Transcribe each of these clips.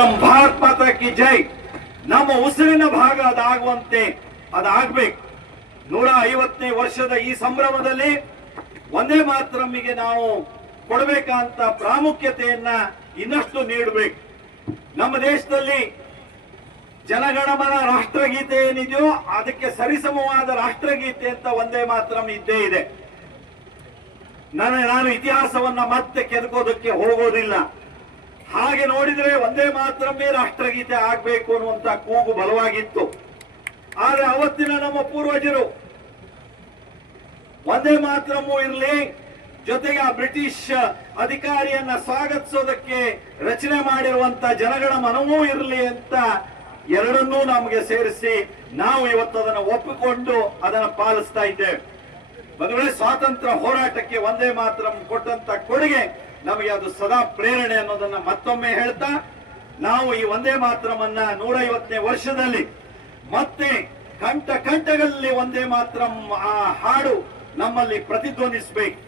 ಮಾತರಂ ಭಾರತ್ ಮಾತಾ ಕಿ ಜೈ. ನಮ್ಮ ಉಸಿರಿನ ಭಾಗ ಅದಾಗುವಂತೆ ಅದಾಗಬೇಕು. ನೂರ ಐವತ್ತನೇ ವರ್ಷದ ಈ ಸಂಭ್ರಮದಲ್ಲಿ ಒಂದೇ ಮಾತ್ರಮ್ಮಿಗೆ ನಾವು ಕೊಡಬೇಕಂತ ಪ್ರಾಮುಖ್ಯತೆಯನ್ನ ಇನ್ನಷ್ಟು ನೀಡಬೇಕು. ನಮ್ಮ ದೇಶದಲ್ಲಿ ಜನಗಣಮನ ರಾಷ್ಟ್ರಗೀತೆ ಏನಿದೆಯೋ ಅದಕ್ಕೆ ಸರಿಸಮವಾದ ರಾಷ್ಟ್ರಗೀತೆ ಅಂತ ಒಂದೇ ಮಾತ್ರಮ್ಮ ಇದ್ದೇ ಇದೆ. ನಾನು ನಾನು ಇತಿಹಾಸವನ್ನ ಮತ್ತೆ ಕೆದಕೋದಕ್ಕೆ ಹೋಗೋದಿಲ್ಲ. ಹಾಗೆ ನೋಡಿದ್ರೆ ಒಂದೇ ಮಾತ್ರಮೇ ರಾಷ್ಟ್ರಗೀತೆ ಆಗ್ಬೇಕು ಅನ್ನುವಂತ ಕೂಗು ಬಲವಾಗಿತ್ತು. ಆದ್ರೆ ಅವತ್ತಿನ ನಮ್ಮ ಪೂರ್ವಜರು ಒಂದೇ ಮಾತ್ರಮೂ ಇರಲಿ, ಜೊತೆಗೆ ಆ ಬ್ರಿಟಿಷ್ ಅಧಿಕಾರಿಯನ್ನ ಸ್ವಾಗತಿಸೋದಕ್ಕೆ ರಚನೆ ಮಾಡಿರುವಂತ ಜನಗಳ ಮನವೂ ಇರಲಿ ಅಂತ ಎರಡನ್ನೂ ನಮಗೆ ಸೇರಿಸಿ ನಾವು ಇವತ್ತು ಅದನ್ನ ಒಪ್ಪಿಕೊಂಡು ಅದನ್ನ ಪಾಲಿಸ್ತಾ ಇದ್ದೇವೆ. ಒಂದು ಸ್ವಾತಂತ್ರ್ಯ ಹೋರಾಟಕ್ಕೆ ಒಂದೇ ಮಾತ್ರ ಕೊಟ್ಟಂತ ಕೊಡುಗೆ ನಮಗೆ ಅದು ಸದಾ ಪ್ರೇರಣೆ ಅನ್ನೋದನ್ನ ಮತ್ತೊಮ್ಮೆ ಹೇಳ್ತಾ, ನಾವು ಈ ಒಂದೇ ಮಾತ್ರಮನ್ನ ನೂರೈವತ್ತನೇ ವರ್ಷದಲ್ಲಿ ಮತ್ತೆ ಕಂಠ ಕಂಠಗಳಲ್ಲಿ ಒಂದೇ ಮಾತ್ರ ಆ ಹಾಡು ನಮ್ಮಲ್ಲಿ ಪ್ರತಿಧ್ವನಿಸಬೇಕು.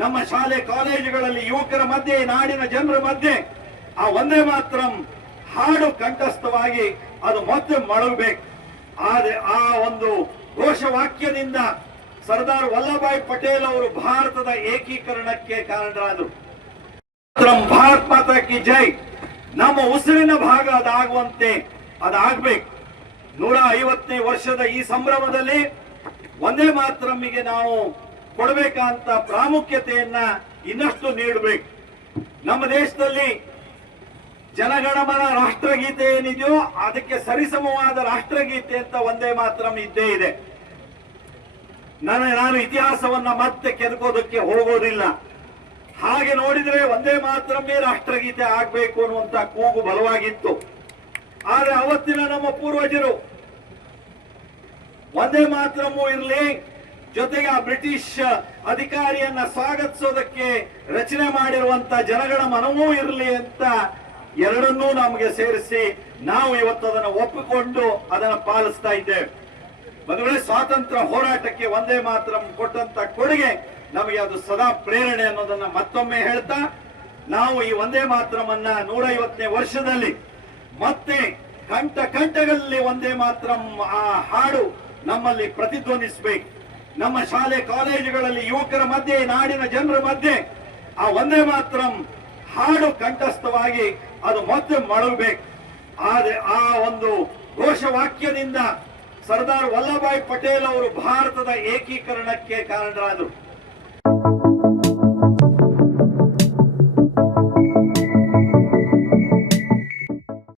ನಮ್ಮ ಶಾಲೆ ಕಾಲೇಜುಗಳಲ್ಲಿ ಯುವಕರ ಮಧ್ಯೆ, ನಾಡಿನ ಜನರ ಮಧ್ಯೆ ಆ ಒಂದೇ ಮಾತ್ರ ಹಾಡು ಕಂಠಸ್ಥವಾಗಿ ಅದು ಮತ್ತೆ ಮಳಗಬೇಕು ಆದ್ರೆ ಆ ಒಂದು ಘೋಷವಾಕ್ಯದಿಂದ ಸರ್ದಾರ್ ವಲ್ಲಭಾಯ್ ಪಟೇಲ್ ಅವರು ಭಾರತದ ಏಕೀಕರಣಕ್ಕೆ ಕಾರಣರಾದರು. ಭಾರತ್ ಮಾತಾ ಕಿ ಜೈ. ನಮ್ಮ ಉಸಿರಿನ ಭಾಗ ಅದಾಗುವಂತೆ ಅದಾಗಬೇಕು. ನೂರ ಐವತ್ತನೇ ವರ್ಷದ ಈ ಸಂಭ್ರಮದಲ್ಲಿ ಒಂದೇ ಮಾತ್ರಮ್ಮಿಗೆ ನಾವು ಕೊಡಬೇಕಂತ ಪ್ರಾಮುಖ್ಯತೆಯನ್ನ ಇನ್ನಷ್ಟು ನೀಡಬೇಕು. ನಮ್ಮ ದೇಶದಲ್ಲಿ ಜನಗಣಮನ ರಾಷ್ಟ್ರಗೀತೆ ಏನಿದೆಯೋ ಅದಕ್ಕೆ ಸರಿಸಮವಾದ ರಾಷ್ಟ್ರಗೀತೆ ಅಂತ ಒಂದೇ ಮಾತ್ರ ಇದ್ದೇ ಇದೆ. ನಾನು ನಾನು ಇತಿಹಾಸವನ್ನ ಮತ್ತೆ ಕೆದಕೋದಕ್ಕೆ ಹೋಗೋದಿಲ್ಲ. ಹಾಗೆ ನೋಡಿದ್ರೆ ಒಂದೇ ಮಾತ್ರ ರಾಷ್ಟ್ರಗೀತೆ ಆಗ್ಬೇಕು ಅನ್ನುವಂತ ಕೂಗು ಬಲವಾಗಿತ್ತು. ಆದ್ರೆ ಅವತ್ತಿನ ನಮ್ಮ ಪೂರ್ವಜರು ಒಂದೇ ಮಾತ್ರಮೂ ಇರಲಿ, ಜೊತೆಗೆ ಆ ಬ್ರಿಟಿಷ್ ಅಧಿಕಾರಿಯನ್ನ ಸ್ವಾಗತಿಸೋದಕ್ಕೆ ರಚನೆ ಮಾಡಿರುವಂತ ಜನಗಳ ಮನವೂ ಇರಲಿ ಅಂತ ಎರಡನ್ನೂ ನಮಗೆ ಸೇರಿಸಿ ನಾವು ಇವತ್ತು ಅದನ್ನ ಒಪ್ಪಿಕೊಂಡು ಅದನ್ನ ಪಾಲಿಸ್ತಾ ಇದ್ದೇವೆ. ಒಂದು ಸ್ವಾತಂತ್ರ್ಯ ಹೋರಾಟಕ್ಕೆ ಒಂದೇ ಮಾತ್ರ ಕೊಟ್ಟಂತ ಕೊಡುಗೆ ನಮಗೆ ಅದು ಸದಾ ಪ್ರೇರಣೆ ಅನ್ನೋದನ್ನ ಮತ್ತೊಮ್ಮೆ ಹೇಳ್ತಾ, ನಾವು ಈ ಒಂದೇ ಮಾತ್ರಮನ್ನ ನೂರೈವತ್ತನೇ ವರ್ಷದಲ್ಲಿ ಮತ್ತೆ ಕಂಠ ಕಂಠಗಳಲ್ಲಿ ಒಂದೇ ಮಾತ್ರ ಆ ಹಾಡು ನಮ್ಮಲ್ಲಿ ಪ್ರತಿಧ್ವನಿಸಬೇಕು. ನಮ್ಮ ಶಾಲೆ ಕಾಲೇಜುಗಳಲ್ಲಿ ಯುವಕರ ಮಧ್ಯೆ, ನಾಡಿನ ಜನರ ಮಧ್ಯೆ ಆ ಒಂದೇ ಮಾತ್ರ ಹಾಡು ಕಂಠಸ್ಥವಾಗಿ ಅದು ಮತ್ತೆ ಮಳಬೇಕು ಆದ್ರೆ ಆ ಒಂದು ಘೋಷವಾಕ್ಯದಿಂದ ಸರ್ದಾರ್ ವಲ್ಲಭಾಯ್ ಪಟೇಲ್ ಅವರು ಭಾರತದ ಏಕೀಕರಣಕ್ಕೆ ಕಾರಣರಾದರು.